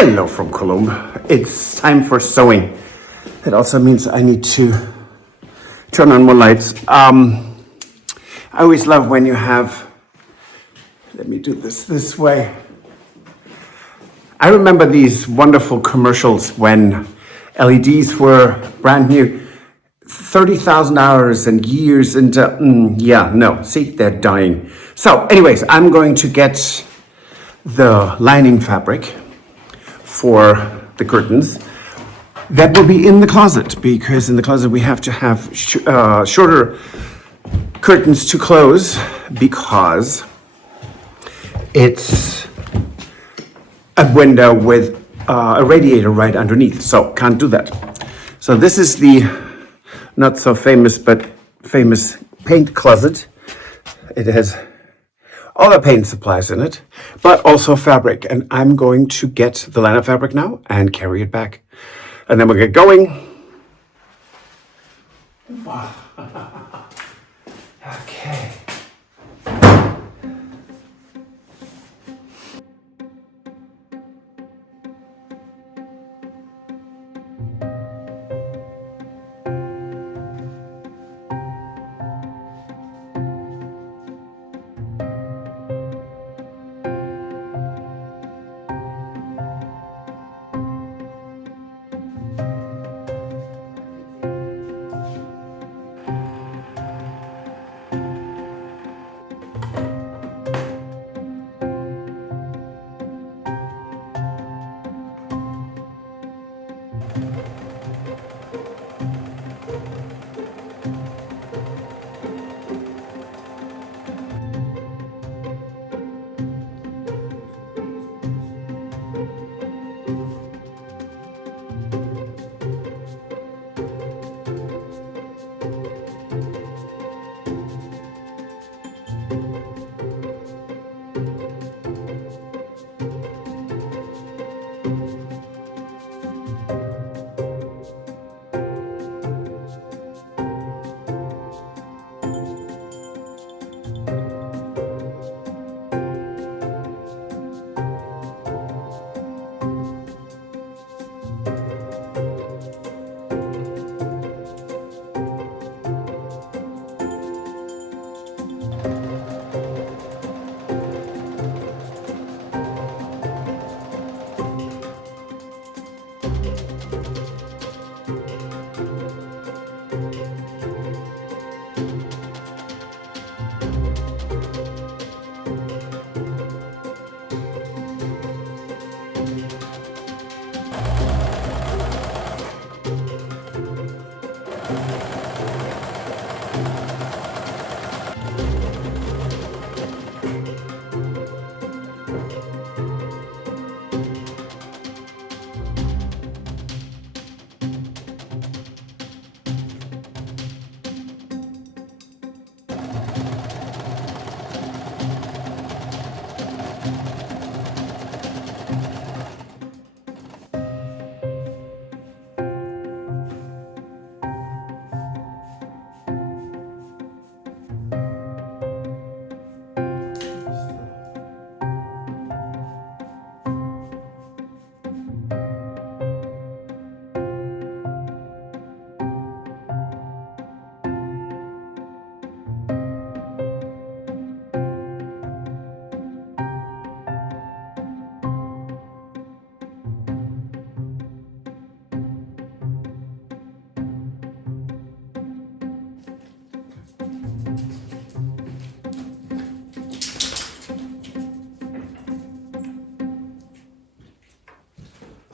Hello from Cologne. It's time for sewing. That also means I need to turn on more lights. I always love when you have, let me do this way. I remember these wonderful commercials when LEDs were brand new. 30,000 hours and years into, see, they're dying. So anyways, I'm going to get the lining fabric for the curtains. That will be in the closet, because in the closet we have to have shorter curtains to close, because it's a window with a radiator right underneath, so can't do that. So this is the not so famous but famous paint closet. It has all the paint supplies in it, but also fabric. And I'm going to get the liner fabric now and carry it back. And then we'll get going. Okay.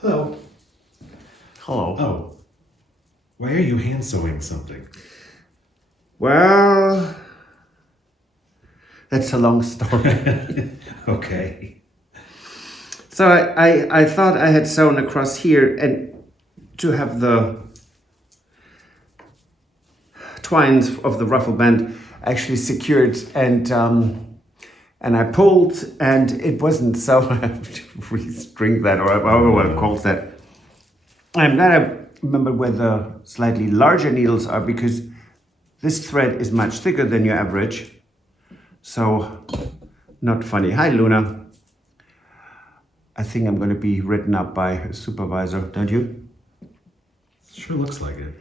Hello. Hello. Oh, why are you hand sewing something? Well, that's a long story. Okay. So I thought I had sewn across here and to have the twines of the ruffle band actually secured, and I pulled and it wasn't, so I have to restring that, or however one calls that. And then I remember where the slightly larger needles are, because this thread is much thicker than your average. So, not funny. Hi, Luna. I think I'm going to be written up by a supervisor, don't you? Sure looks like it.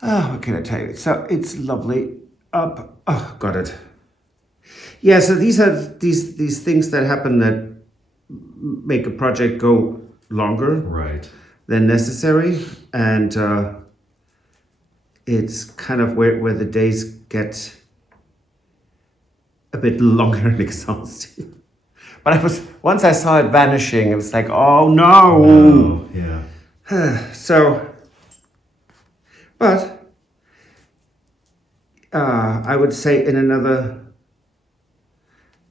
What can I tell you? So it's lovely. Got it. Yeah, so these are these things that happen that make a project go longer Right. than necessary, and it's kind of where the days get a bit longer and exhausting. But once I saw it vanishing, it was like, oh no! Oh, yeah. So, but I would say in another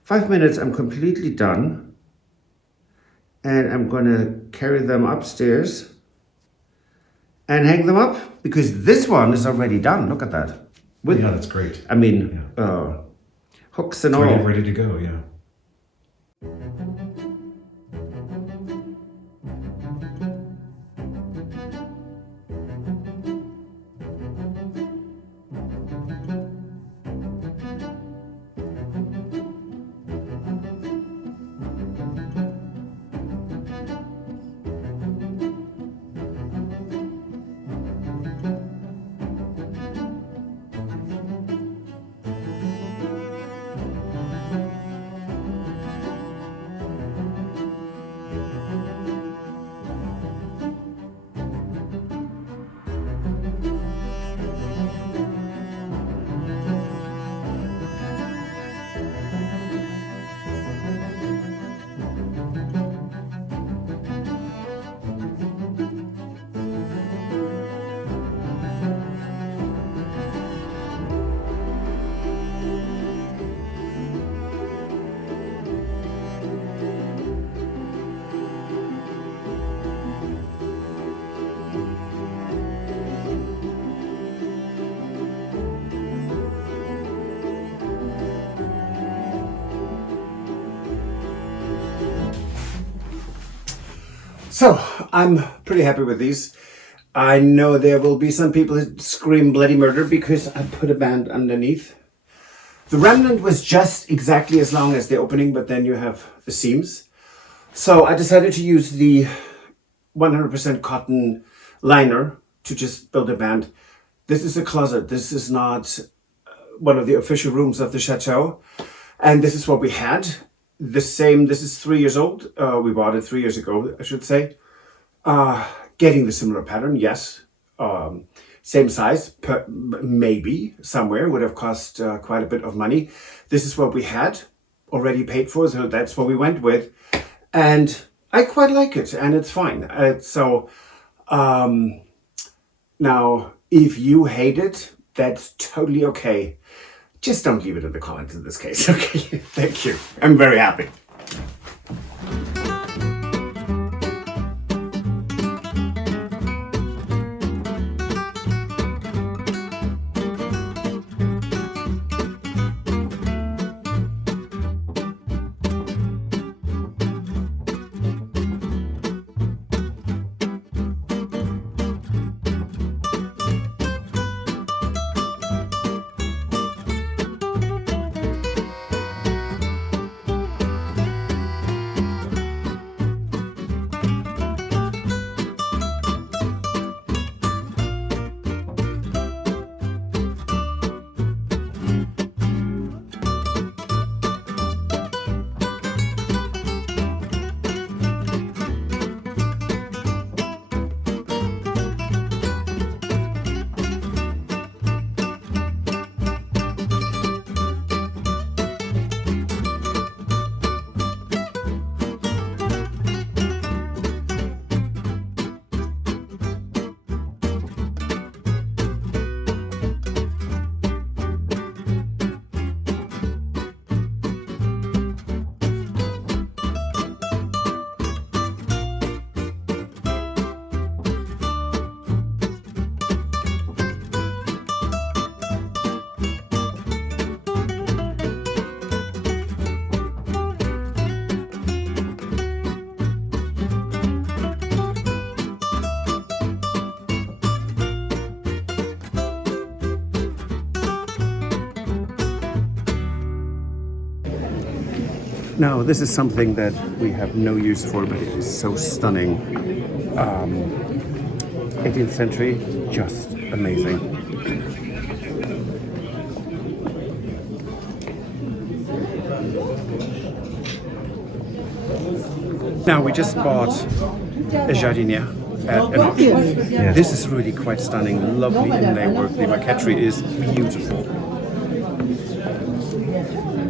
5 minutes, I'm completely done. And I'm going to carry them upstairs and hang them up because this one is already done. Look at that. Yeah, that's great. I mean, hooks and all. Ready to go, yeah. So I'm pretty happy with these. I know there will be some people who scream bloody murder because I put a band underneath. The remnant was just exactly as long as the opening, but then you have the seams. So I decided to use the 100% cotton liner to just build a band. This is a closet. This is not one of the official rooms of the Chateau. And this is what we had. This is 3 years old. We bought it 3 years ago, I should say. Getting the similar pattern, yes. Same size, maybe somewhere would have cost quite a bit of money. This is what we had already paid for, so that's what we went with. And I quite like it, and it's fine. Now, if you hate it, that's totally okay. Just don't leave it in the comments in this case, okay? Thank you. I'm very happy. Now, this is something that we have no use for, but it is so stunning. 18th century, just amazing. Now, we just bought a jardinière at an auction. Yeah. This is really quite stunning, lovely inlay work. The marquetry is beautiful.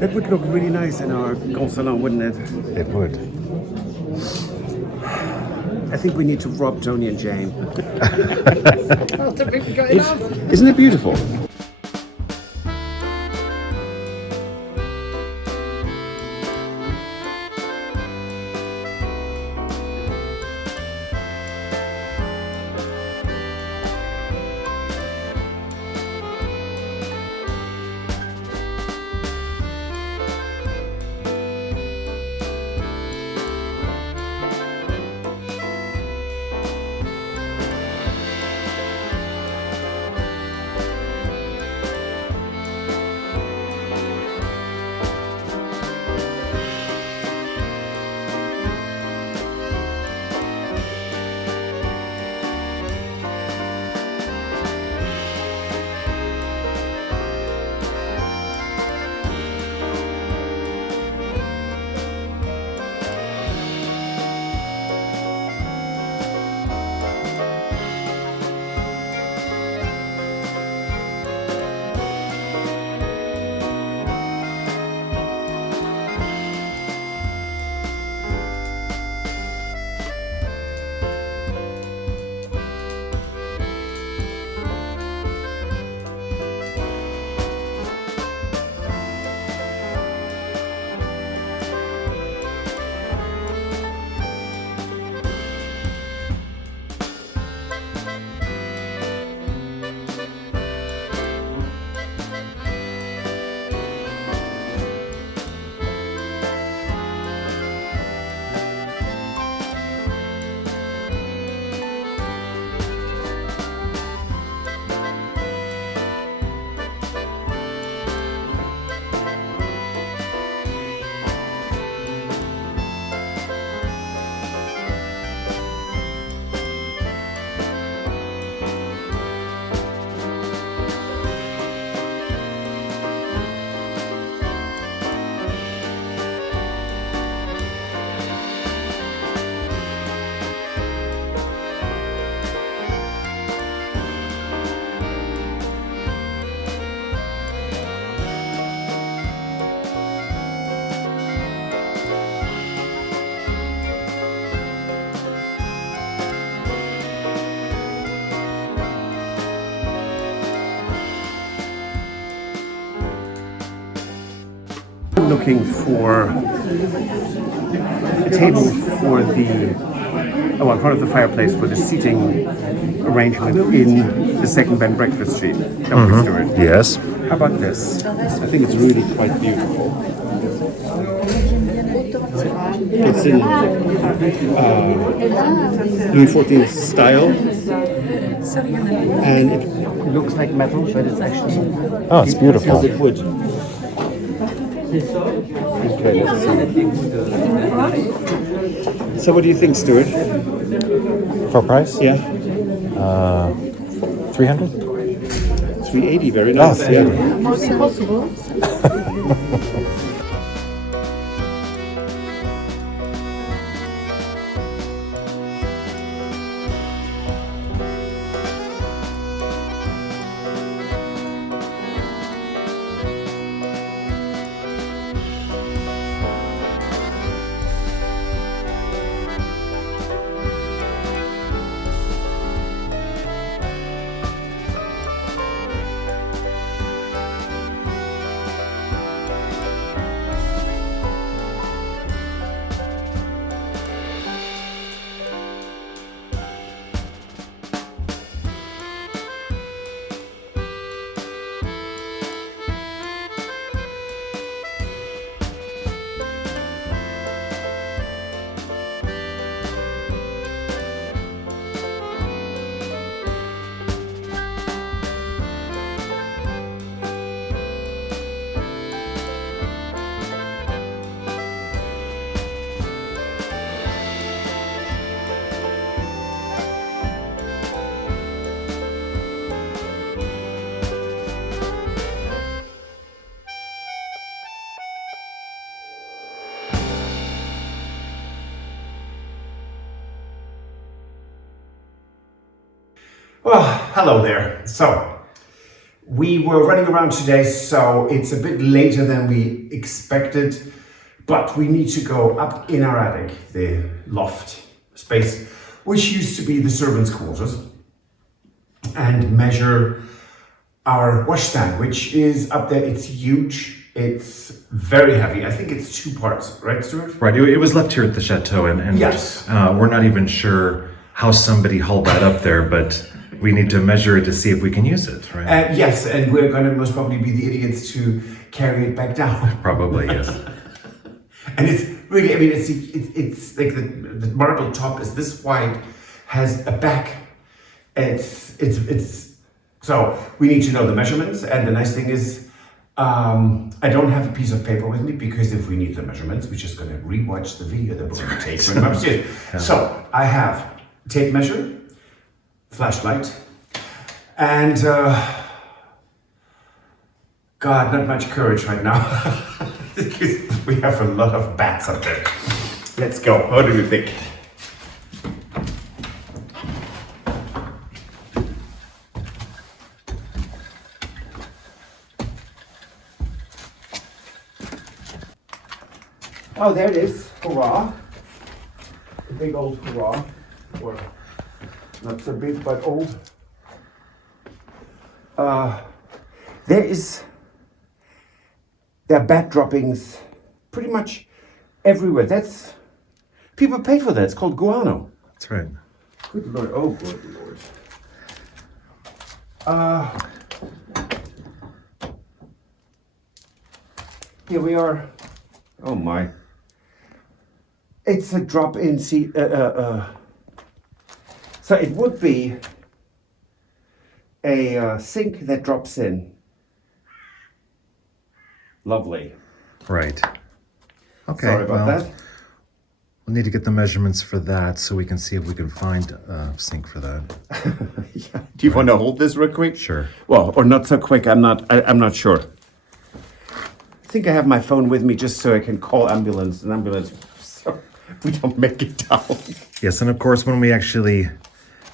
That would look really nice in our Grand Salon, wouldn't it? It would. I think we need to rob Tony and Jane. It's Isn't it beautiful? Looking for a table for the, in front of the fireplace for the seating arrangement in the second bed breakfast suite. Stuart. Yes. How about this? I think it's really quite beautiful. It's in Louis XIV style, and it looks like metal, but it's actually Oh, it's beautiful. gilded wood. Okay, let's see. So what do you think, Stuart? For price? Yeah? 300? 380, very nice. Oh, 380. Well, hello there. So, we were running around today, so it's a bit later than we expected, but we need to go up in our attic, the loft space, which used to be the servants' quarters, and measure our washstand, which is up there. It's huge. It's very heavy. I think it's 2 parts, right, Stuart? Right, it was left here at the Chateau, and Yes. We're not even sure how somebody hauled that up there, but we need to measure it to see if we can use it, right? Yes, and we're going to most probably be the idiots to carry it back down. Probably, yes. And it's really, I mean, it's like the marble top is this wide, has a back. It's so we need to know the measurements. And the nice thing is, I don't have a piece of paper with me because if we need the measurements, we're just going to rewatch the video that we're going to take from upstairs. Yeah. So I have tape measure, flashlight, and God, not much courage right now. Because we have a lot of bats up there. Let's go. What do you think? Oh, there it is. Hurrah. A big old hurrah. Or not so big, but old. There are bat droppings pretty much everywhere. That's people pay for that. It's called guano. That's right. Good Lord. Oh, good Lord. Here we are. Oh my. It's a drop-in seat. So it would be a sink that drops in. Lovely. Right. Okay. Sorry about that. We'll need to get the measurements for that so we can see if we can find a sink for that. Yeah. Do you want to hold this real quick? Sure. Well, or not so quick. I'm not sure. I think I have my phone with me just so I can call an ambulance, so we don't make it down. Yes, and of course, when we actually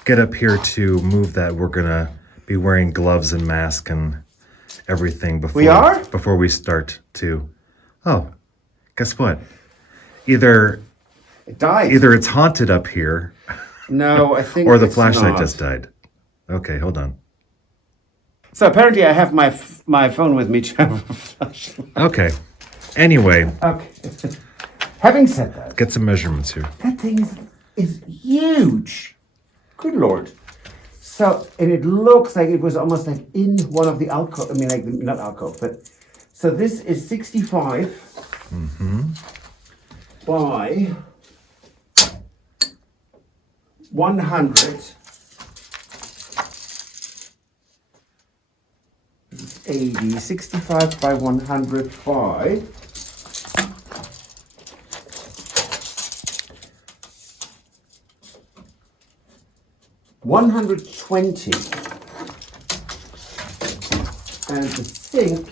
get up here to move that, we're gonna be wearing gloves and mask and everything before we start to. Oh, guess what? Either it died. Either it's haunted up here. No, I think. Or the it's flashlight not. just died. Okay, hold on. So apparently, I have my phone with me to have a flashlight. Okay. Anyway. Okay. Having said that, Get some measurements here. that thing is huge. Good Lord. So, and it looks like it was almost like in one of the alcove. I mean, like not alcove, but so this is 65 by 100. This is 80. 65 by 100 by 120, and the sink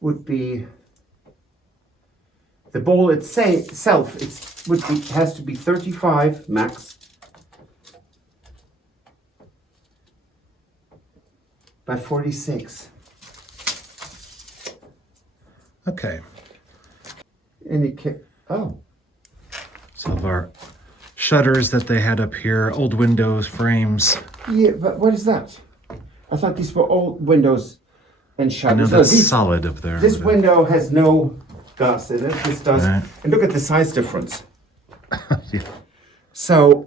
would be the bowl itself. Has to be 35 max by 46. Okay. Oh. Some of our shutters that they had up here, old windows, frames. Yeah, but what is that? I thought these were old windows and I shutters. know that's solid up there. This window has no glass in it. This does. Right. And look at the size difference. Yeah. So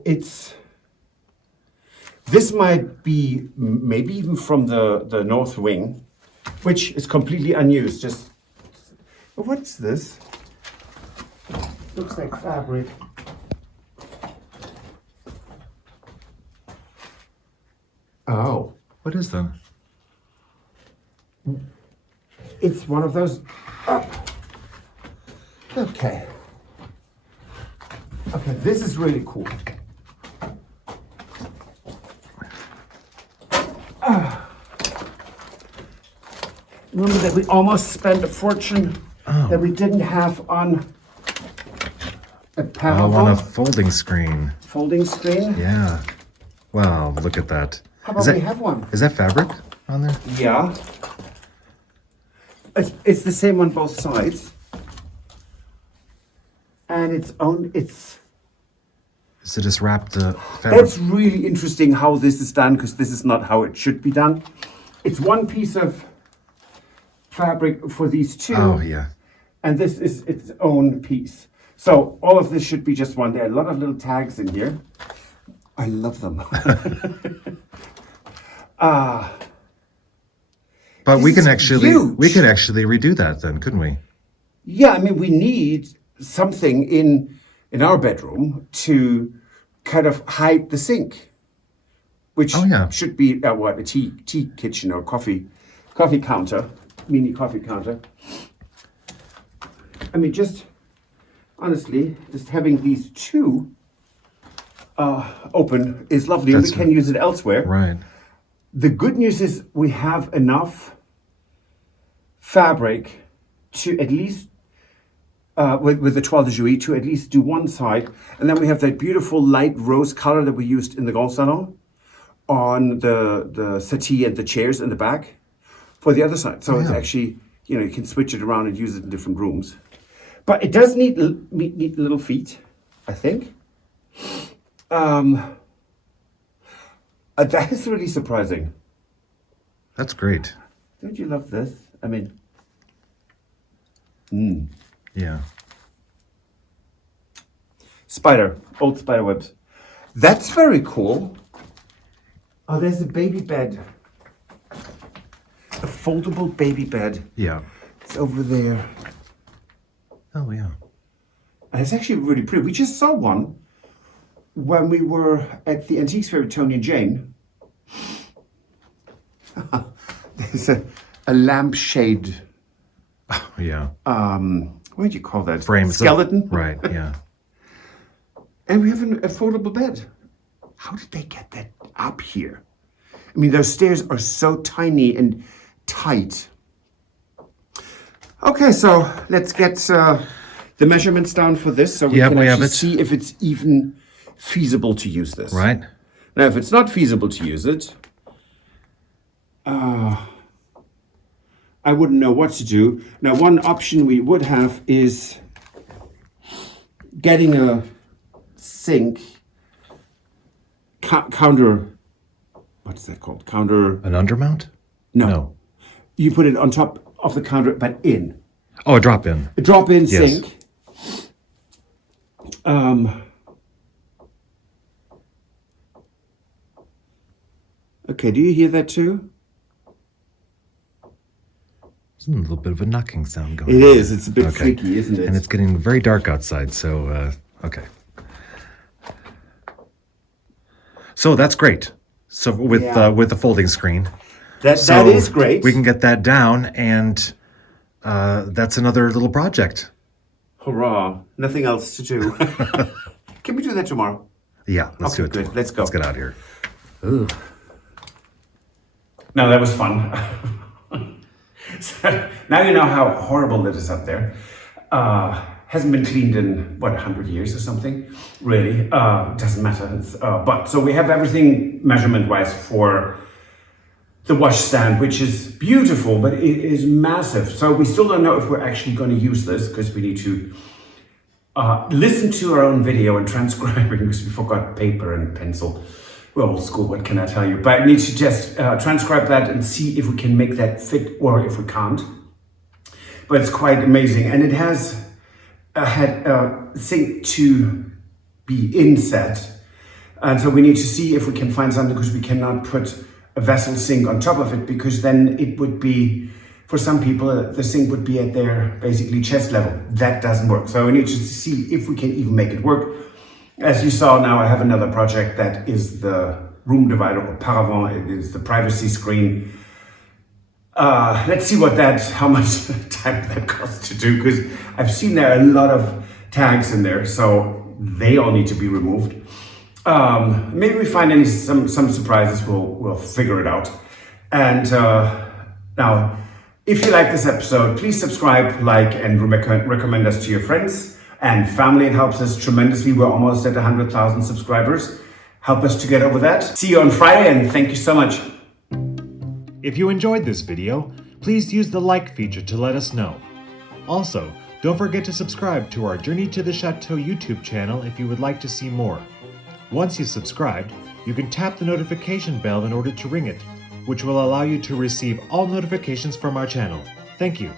this might be maybe even from the north wing, which is completely unused. But what's this? Looks like fabric. Oh. What is that? It's one of those. Oh. Okay. Okay, this is really cool. Remember that we almost spent a fortune that we didn't have on a Oh, on a folding screen. Folding screen? Yeah. Wow, look at that. How about we have one? Is that fabric on there? Yeah. It's the same on both sides. And it's Is it just wrapped fabric? That's really interesting how this is done, because this is not how it should be done. It's one piece of fabric for these two. Oh, yeah. And this is its own piece. So all of this should be just one. There are a lot of little tags in here. I love them. But we can actually huge. redo that then, couldn't we? Yeah, I mean, we need something in our bedroom to kind of hide the sink, which should be a tea kitchen or coffee counter, mini coffee counter. I mean, just honestly, just having these two open is lovely, and we can use it elsewhere. Right. The good news is we have enough fabric to at least with the toile de jouy to at least do one side, and then we have that beautiful light rose color that we used in the Grand Salon on the settee and the chairs in the back for the other side. So it's actually, you can switch it around and use it in different rooms. But it does need little feet, I think. That is really surprising. That's great. Don't you love this? I mean, Yeah. Old spider webs. That's very cool. Oh, there's a baby bed. A foldable baby bed. Yeah. It's over there. Oh, yeah. And it's actually really pretty. We just saw one when we were at the Antiques Fair with Tony and Jane. There's a lampshade. Oh, yeah. What do you call that? Frame. Skeleton? Right, yeah. And we have an affordable bed. How did they get that up here? I mean, those stairs are so tiny and tight. Okay, so let's get the measurements down for this so we can actually see if it's even feasible to use this. Right. Now, if it's not feasible to use it, I wouldn't know what to do. Now, one option we would have is getting a sink counter. What's that called? Counter. An undermount? No. You put it on top of the counter, but in. Oh, a drop-in. A drop-in sink. Okay, do you hear that too? There's a little bit of a knocking sound going on. It is. It's a bit freaky, isn't it? And it's getting very dark outside, so, okay. So that's great. So with the folding screen. That is great. We can get that down, and that's another little project. Hurrah. Nothing else to do. Can we do that tomorrow? Yeah, let's do it good. tomorrow. Let's go. Let's get out of here. Ooh. No, that was fun. So, now you know how horrible it is up there. Hasn't been cleaned in, 100 years or something? Really, doesn't matter. But so we have everything measurement-wise for the washstand, which is beautiful, but it is massive. So we still don't know if we're actually going to use this, because we need to listen to our own video and transcribe it, because we forgot paper and pencil. We're old school, what can I tell you? But I need to just transcribe that and see if we can make that fit or if we can't. But it's quite amazing. And it has had a sink to be inset. And so we need to see if we can find something, because we cannot put a vessel sink on top of it, because then it would be, for some people, the sink would be at their basically chest level. That doesn't work. So we need to see if we can even make it work. As you saw now, I have another project that is the room divider or paravent. It is the privacy screen. Let's see how much time that costs to do, because I've seen there are a lot of tags in there, so they all need to be removed. Maybe we find some surprises. We'll figure it out. And now, if you like this episode, please subscribe, like, and recommend us to your friends. And family, it helps us tremendously. We're almost at 100,000 subscribers. Help us to get over that. See you on Friday, and thank you so much. If you enjoyed this video, please use the like feature to let us know. Also, don't forget to subscribe to our Journey to the Chateau YouTube channel if you would like to see more. Once you've subscribed, you can tap the notification bell in order to ring it, which will allow you to receive all notifications from our channel. Thank you.